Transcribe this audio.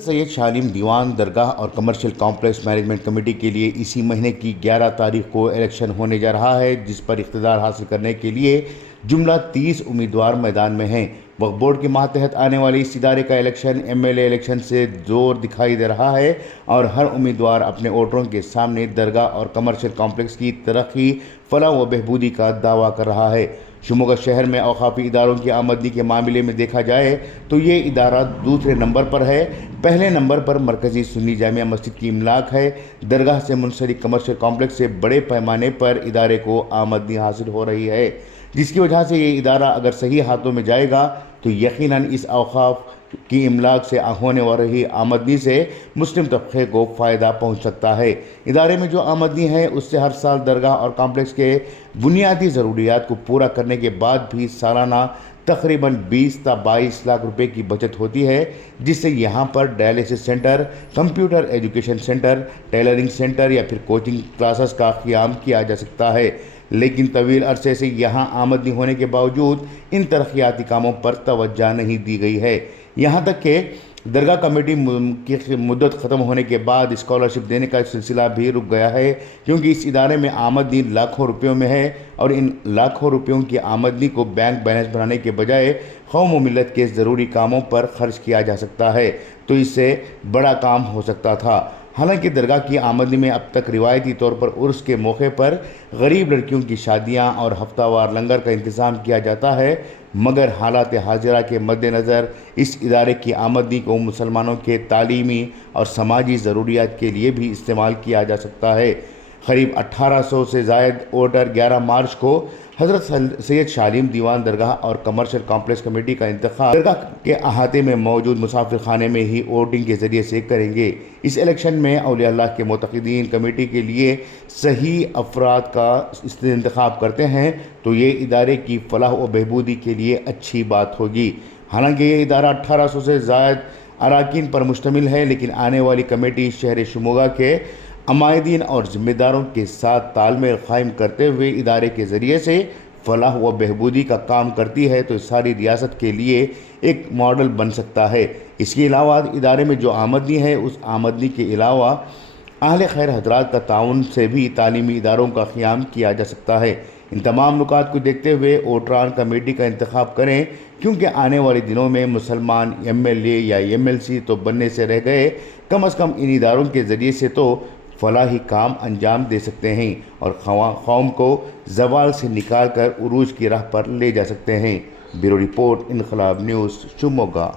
حضرت سید شاہ عالم دیوان درگاہ اور کمرشل کمپلیکس مینجمنٹ کمیٹی کے لیے اسی مہینے کی 11 تاریخ کو الیکشن ہونے جا رہا ہے، جس پر اقتدار حاصل کرنے کے لیے جملہ 30 امیدوار میدان میں ہیں۔ وقف بورڈ کے ماتحت آنے والے اس ادارے کا election M L A election سے زور دکھائی دے رہا ہے اور ہر امیدوار اپنے ووٹروں کے سامنے درگاہ اور کمرشل کمپلیکس کی ترقی، فلاح و بہبودی کا دعویٰ کر رہا ہے۔ شموگا شہر میں اوقافی اداروں کی آمدنی کے معاملے میں دیکھا جائے تو یہ ادارہ دوسرے نمبر پر ہے۔ پہلے نمبر پر مرکزی سنی جامع مسجد کی املاک ہے۔ درگاہ سے منسلک کمرشل کمپلیکس سے بڑے پیمانے پر ادارے کو آمدنی حاصل ہو رہی ہے، جس کی وجہ سے یہ ادارہ اگر صحیح ہاتھوں میں جائے گا تو یقیناً اس اوقاف کی املاک سے ہونے والی آمدنی سے مسلم طبقے کو فائدہ پہنچ سکتا ہے۔ ادارے میں جو آمدنی ہے اس سے ہر سال درگاہ اور کمپلیکس کے بنیادی ضروریات کو پورا کرنے کے بعد بھی سالانہ تقریباً 20 تا 22 لاکھ روپے کی بچت ہوتی ہے، جس سے یہاں پر dialysis centre, computer education centre, tailoring centre یا پھر کوچنگ کلاسز کا قیام کیا جا سکتا ہے۔ لیکن طویل عرصے سے یہاں آمدنی ہونے کے باوجود ان ترقیاتی کاموں پر توجہ نہیں دی گئی ہے، یہاں تک کہ درگاہ کمیٹی کی مدت ختم ہونے کے بعد اسکالرشپ دینے کا سلسلہ بھی رک گیا ہے، کیونکہ اس ادارے میں آمدنی لاکھوں روپیوں میں ہے اور ان لاکھوں روپیوں کی آمدنی کو بینک بیلنس بنانے کے بجائے قوم و ملت کے ضروری کاموں پر خرچ کیا جا سکتا ہے تو اس سے بڑا کام ہو سکتا تھا۔ حالانکہ درگاہ کی آمدنی میں اب تک روایتی طور پر عرس کے موقع پر غریب لڑکیوں کی شادیاں اور ہفتہ وار لنگر کا انتظام کیا جاتا ہے، مگر حالات حاضرہ کے مد نظر اس ادارے کی آمدنی کو مسلمانوں کے تعلیمی اور سماجی ضروریات کے لیے بھی استعمال کیا جا سکتا ہے۔ قریب 1800 سے زائد ووٹر 11 مارچ کو حضرت سید شاہ عالم دیوان درگاہ اور کمرشل کمپلیکس کمیٹی کا انتخاب درگاہ کے احاطے میں موجود مسافر خانے میں ہی ووٹنگ کے ذریعے سے کریں گے۔ اس الیکشن میں اولیاء اللہ کے معتقدین کمیٹی کے لیے صحیح افراد کا انتخاب کرتے ہیں تو یہ ادارے کی فلاح و بہبودی کے لیے اچھی بات ہوگی۔ حالانکہ یہ ادارہ 1800 سے زائد اراکین پر مشتمل ہے، لیکن آنے والی کمیٹی شہر شموگا کے عمائدین اور ذمہ داروں کے ساتھ تال میل قائم کرتے ہوئے ادارے کے ذریعے سے فلاح و بہبودی کا کام کرتی ہے تو ساری ریاست کے لیے ایک ماڈل بن سکتا ہے۔ اس کے علاوہ ادارے میں جو آمدنی ہے اس آمدنی کے علاوہ اہل خیر حضرات کا تعاون سے بھی تعلیمی اداروں کا قیام کیا جا سکتا ہے۔ ان تمام نکات کو دیکھتے ہوئے ووٹران کمیٹی کا انتخاب کریں، کیونکہ آنے والے دنوں میں مسلمان ایم ایل اے یا ایم ایل سی تو بننے سے رہ گئے، کم از کم ان اداروں کے ذریعے سے تو فلاحی کام انجام دے سکتے ہیں اور قوم کو زوال سے نکال کر عروج کی راہ پر لے جا سکتے ہیں۔ بیورو رپورٹ، انقلاب نیوز، شموگا۔